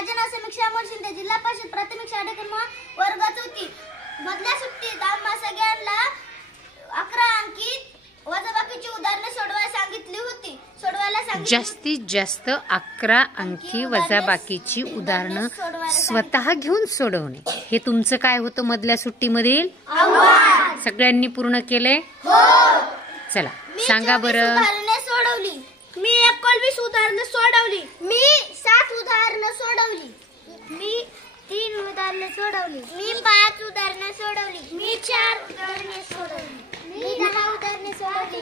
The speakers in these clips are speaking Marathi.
माझे नाव समीक्षा अमोल शिंदे, जिल्हा परिषद प्राथमिक शाळा क्रमांक वर्ग 4. मधल्या सुट्टीत आम्हा सगळ्यांना 11 अंकी वजाबाकीची उदाहरणे सोडवायला सांगितली होती. जास्तीत जास्त 11 अंकी वजाबाकीची उदाहरणं स्वतः घेऊन सोडवणे हे तुमचं काय होतं मधल्या सुट्टीमधील आव्हान. सगळ्यांनी पूर्ण केले? हो. चला सांगा बरं. सोडवली. मी 21 उदाहरणे सोडवली. मी 7 उदाहरणे सोडवली. मी 3 उदाहरणे सोडवली. मी 5 उदाहरणे सोडवली. मी 4 उदाहरणे सोडवली. मी 10 उदाहरणे सोडवली.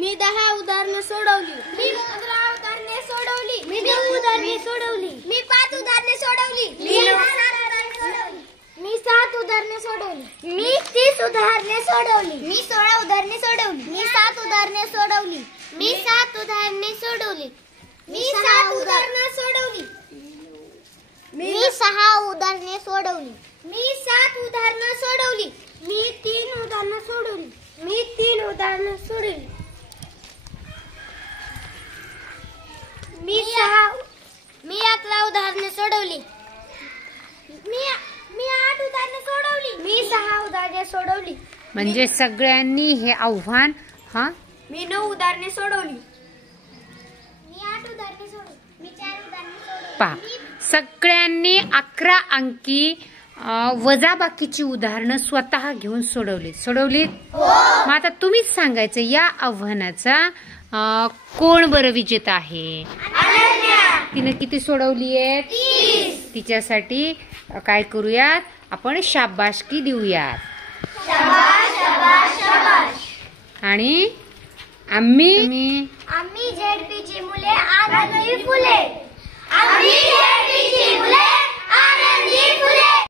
मी 10 उदाहरणे सोडवली. मी 15 उदाहरणे सोडवली. मी 9 उदाहरणे सोडवली. मी 5 उदाहरणे सोडवली. मी 7 उदाहरणे सोडवली. मी 30 उदाहरणे सोडवली. मी 16 उदाहरणे सोडवली. मी 7 उदाहरणे सोडवली. मी 7 उदाहरणे सोडवली. मी 7 उदाहरणे सोडवली. मी 6 उदाहरणे सोडवली. मी 7 उदाहरणे सोडवली. मी 3 उदाहरणे सोडवली. मी 3 उदाहरणे सोडवली. मी 11 उदाहरणे सोडवली. मी 8 उदाहरणे सोडवली. मी 6 उदाहरणे सोडवली. म्हणजे सगळ्यांनी हे आव्हान मी 9 उदाहरणे सोडवली. मी 8 उदाहरणे सोडवली. मी 4 उदाहरणे सोडवली. पहा सगळ्यांनी 11 अंकी वजाबाकीची उदाहरणं स्वतः घेऊन सोडवलीत. मग आता तुम्हीच सांगायचं या आव्हानाचा कोण बरं विजेता आहे. तिने किती सोडवली आहेत? 30. तिच्यासाठी काय करूयात आपण शाबासकी देऊयात. शाबाश शाबाश शाबाश. आणि आम्ही झेडपीची मुले आनंदी फुले.